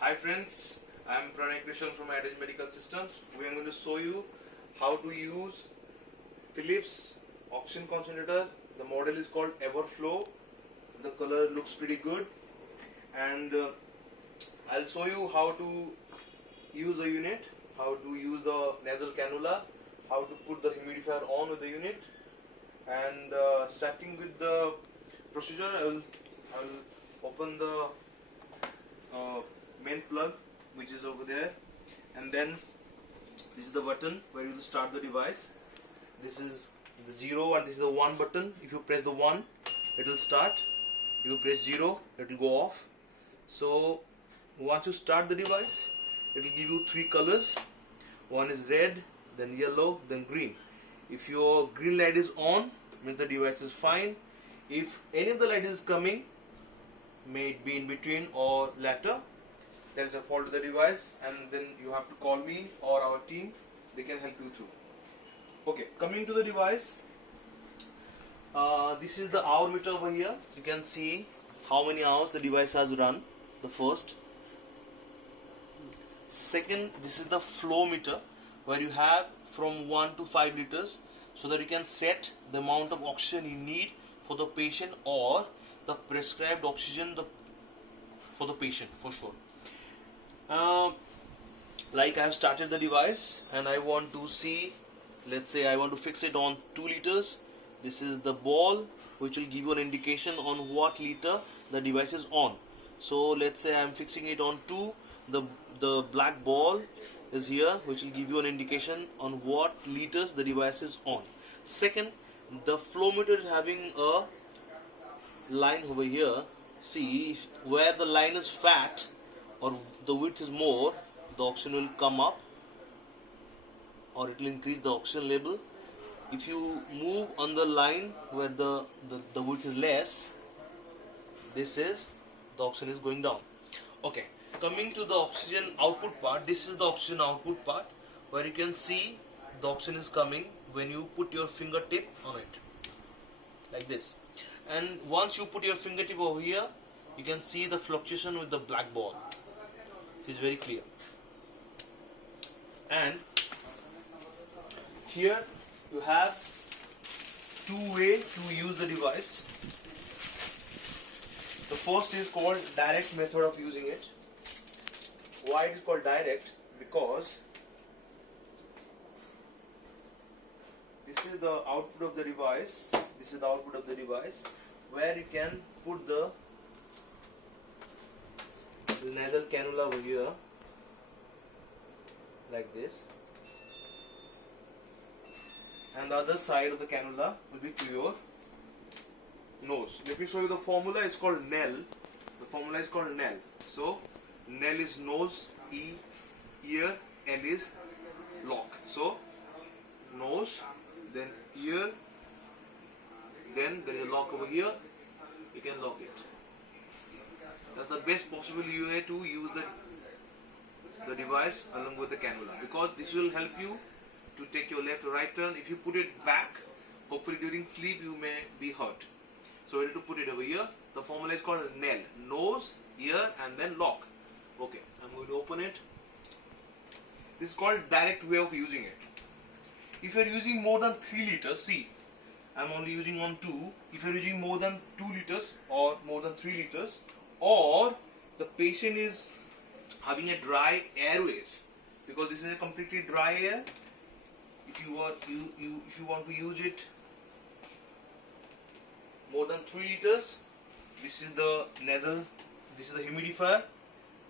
Hi friends, I am Pranay Krishnan from Adage Medical Systems. We are going to show you how to use Philips oxygen concentrator. The model is called Everflow. The color looks pretty good, and I'll show you how to use the unit, how to use the nasal cannula, how to put the humidifier on with the unit, and starting with the procedure, I will open the main plug which is over there, and then this is the button where you will start the device. This is the 0 and this is the 1 button. If you press the 1, it will start. If you press 0, it will go off. So once you start the device, it will give you 3 colors. One is red, then yellow, then green. If your green light is on, means the device is fine. If any of the light is coming, may it be in between or latter, there is a fault to the device, and then you have to call me or our team. They can help you through. Okay, coming to the device, this is the hour meter over here. You can see how many hours the device has run. The first. Second, this is the flow meter where you have from 1 to 5 liters, so that you can set the amount of oxygen you need for the patient or the prescribed oxygen for the patient for sure. Like I have started the device and I want to see, let's say I want to fix it on 2 liters. This is the ball which will give you an indication on what liter the device is on. So let's say I am fixing it on 2. The black ball is here which will give you an indication on what liters the device is on. Second, the flow meter is having a line over here. See, where the line is fat or the width is more, the oxygen will come up or it will increase the oxygen level. If you move on the line where the width is less, this is the oxygen is going down. Okay, coming to the oxygen output part, this is the oxygen output part where you can see the oxygen is coming when you put your fingertip on it, like this. And once you put your fingertip over here, you can see the fluctuation with the black ball. This is very clear. And here you have 2 ways to use the device. The first is called direct method of using it. Why it is called direct? Because this is the output of the device. This is the output of the device where you can put the nasal cannula over here like this, and the other side of the cannula will be to your nose. Let me show you the formula. It's called NEL. The formula is called NEL. So NEL is nose, E, ear, L is lock. So nose, then ear, then there is a lock over here. You can lock it. That's the best possible way to use the device along with the cannula, because this will help you to take your left or right turn. If you put it back, hopefully during sleep you may be hurt. So we need to put it over here. The formula is called NEL, nose, ear, and then lock. Okay, I'm going to open it. This is called direct way of using it. If you are using more than 3 liters, see, I'm only using on 2. If you are using more than 2 liters or more than 3 liters, or the patient is having a dry airways, because this is a completely dry air. If you want to use it more than 3 liters, this is the nasal, this is the humidifier.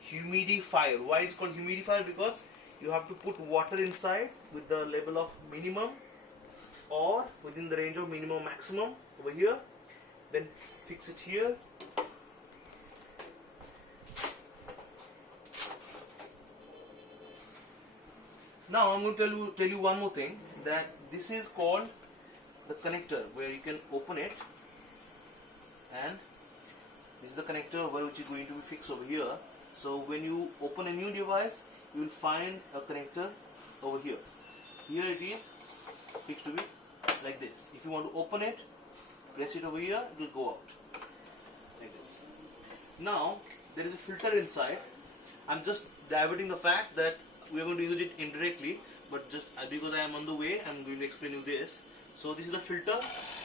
Humidifier. Why it's called humidifier? Because you have to put water inside with the level of minimum or within the range of minimum maximum over here. Then fix it here. Now I'm going to tell you one more thing, that this is called the connector where you can open it, and this is the connector which is going to be fixed over here. So when you open a new device, you will find a connector over here. Here it is fixed to be like this. If you want to open it, press it over here, it will go out like this. Now there is a filter inside I'm just diverting the fact that we are going to use it indirectly, but just because I am on the way, I'm going to explain you this. So this is the filter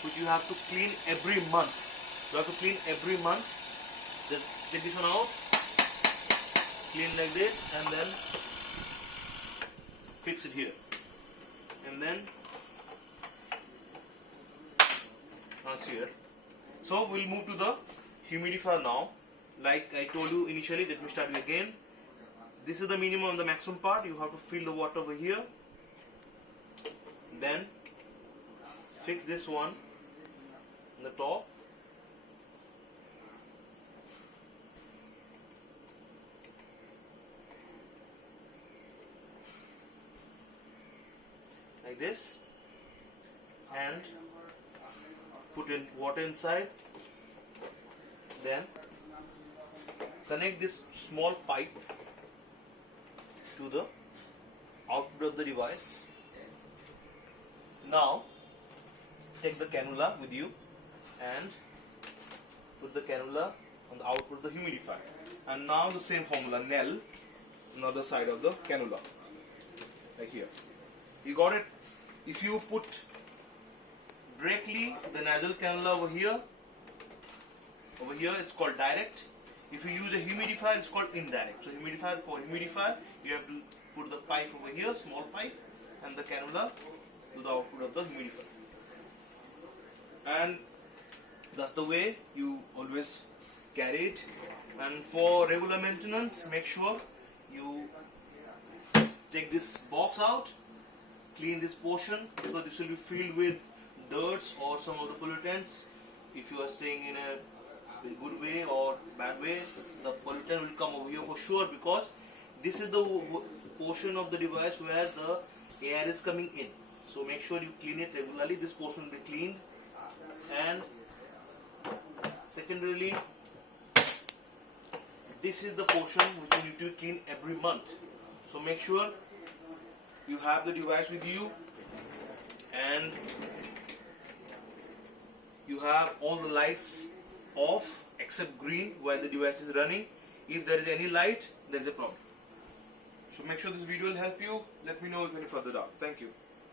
which you have to clean every month. You have to clean every month. Just take this one out, clean like this, and then fix it here, and then here. So we'll move to the humidifier now. Like I told you initially, let me start you again. This is the minimum and the maximum part. You have to fill the water over here. Then fix this one on the top. Like this. And put in water inside. Then connect this small pipe to the output of the device. Now take the cannula with you and put the cannula on the output of the humidifier. And now the same formula, Nel, another side of the cannula, like here. You got it? If you put directly the nasal cannula over here it's called direct. If you use a humidifier, it's called indirect. So for humidifier, you have to put the pipe over here, small pipe, and the cannula to the output of the humidifier. And that's the way you always carry it. And for regular maintenance, make sure you take this box out, clean this portion, because this will be filled with dirts or some of the pollutants. If you are staying in a good way or bad way, the pollutant will come over here for sure, because this is the portion of the device where the air is coming in. So make sure you clean it regularly. This portion will be cleaned. And secondarily, this is the portion which you need to clean every month. So make sure you have the device with you and you have all the lights off except green while the device is running. If there is any light, there is a problem. So make sure this video will help you. Let me know if any further doubt. Thank you.